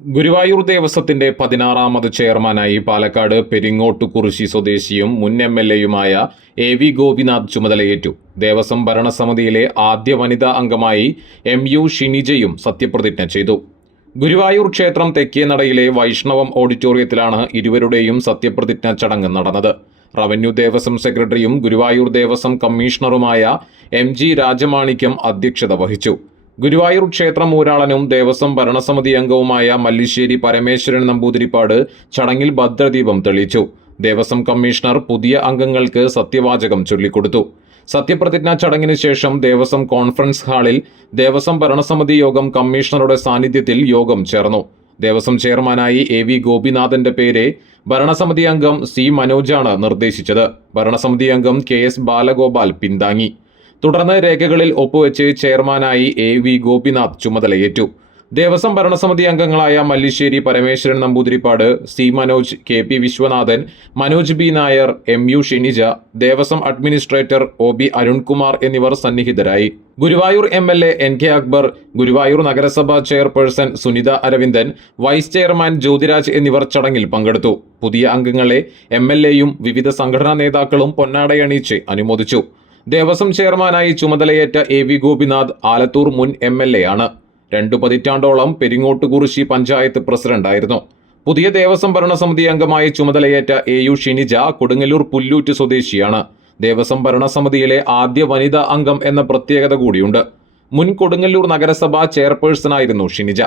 ഗുരുവായൂർ ദേവസ്വത്തിന്റെ 16ാമത് ചെയർമാനായി പാലക്കാട് പെരിങ്ങോട്ടുകുറിശി സ്വദേശിയും മുൻ എംഎൽഎയുമായ എ.വി. ഗോപിനാഥ് ചുമതലയേറ്റു. ദേവസ്വം ഭരണസമിതിയിലെ ആദ്യ വനിതാ അംഗമായി എം.യു. ഷിനിജയും സത്യപ്രതിജ്ഞ ചെയ്തു. ഗുരുവായൂർ ക്ഷേത്രം തെക്കേനടയിലെ വൈഷ്ണവം ഓഡിറ്റോറിയത്തിലാണ് ഇരുവരുടെയും സത്യപ്രതിജ്ഞ ചടങ്ങ് നടന്നത്. റവന്യൂ ദേവസ്വം സെക്രട്ടറിയും ഗുരുവായൂർ ദേവസ്വം കമ്മീഷണറുമായ എം.ജി. രാജമാണിക്യം അധ്യക്ഷത വഹിച്ചു. ഗുരുവായൂർ ക്ഷേത്രം ഊരാളനും ദേവസ്വം ഭരണസമിതി അംഗവുമായ മല്ലിശ്ശേരി പരമേശ്വരൻ നമ്പൂതിരിപ്പാട് ചടങ്ങിൽ ഭദ്രദീപം തെളിയിച്ചു. ദേവസ്വം കമ്മീഷണർ പുതിയ അംഗങ്ങൾക്ക് സത്യവാചകം ചൊല്ലിക്കൊടുത്തു. സത്യപ്രതിജ്ഞാ ചടങ്ങിന് ശേഷം ദേവസ്വം കോൺഫറൻസ് ഹാളിൽ ദേവസ്വം ഭരണസമിതി യോഗം കമ്മീഷണറുടെ സാന്നിധ്യത്തിൽ യോഗം ചേർന്നു. ദേവസ്വം ചെയർമാനായി എ.വി. ഗോപിനാഥന്റെ പേര് ഭരണസമിതി അംഗം സി. മനോജാണ് നിർദ്ദേശിച്ചത്. ഭരണസമിതി അംഗം കെ.എസ്. ബാലഗോപാൽ പിന്താങ്ങി. തുടർന്ന് രേഖകളിൽ ഒപ്പുവെച്ച് ചെയർമാനായി എ.വി. ഗോപിനാഥ് ചുമതലയേറ്റു. ദേവസ്വം ഭരണസമിതി അംഗങ്ങളായ Mallissery Parameswaran Namboothiripad, C. Manoj, KP. Viswanathan, Manoj B. Nair, MU. Shinija, Devaswom administrator OB. Arunkumar എന്നിവർ സന്നിഹിതരായി. ഗുരുവായൂർ എം.എൽ.എ. എൻ.കെ. അക്ബർ, ഗുരുവായൂർ നഗരസഭാ chairperson Sunitha Aravindan, vice chairman Jyothiraj എന്നിവർ ചടങ്ങിൽ പങ്കെടുത്തു. പുതിയ അംഗങ്ങളെ എം.എൽ.എയും വിവിധ സംഘടനാ നേതാക്കളും പൊന്നാടയണിയിച്ച് അനുമോദിച്ചു. ദേവസ്വം ചെയർമാനായി ചുമതലയേറ്റ എ.വി. ഗോപിനാഥ് ആലത്തൂർ മുൻ എം.എൽ.എ. ആണ്. 2 പതിറ്റാണ്ടോളം പെരിങ്ങോട്ടുകുറിശി പഞ്ചായത്ത് പ്രസിഡന്റായിരുന്നു. പുതിയ ദേവസ്വം ഭരണസമിതി അംഗമായി ചുമതലയേറ്റ എ.യു. ഷിനിജ കൊടുങ്ങല്ലൂർ പുല്ലൂറ്റ് സ്വദേശിയാണ്. ദേവസ്വം ഭരണസമിതിയിലെ ആദ്യ വനിതാ അംഗം എന്ന പ്രത്യേകത കൂടിയുണ്ട്. മുൻ കൊടുങ്ങല്ലൂർ നഗരസഭാ ചെയർപേഴ്സണായിരുന്നു ഷിനിജ.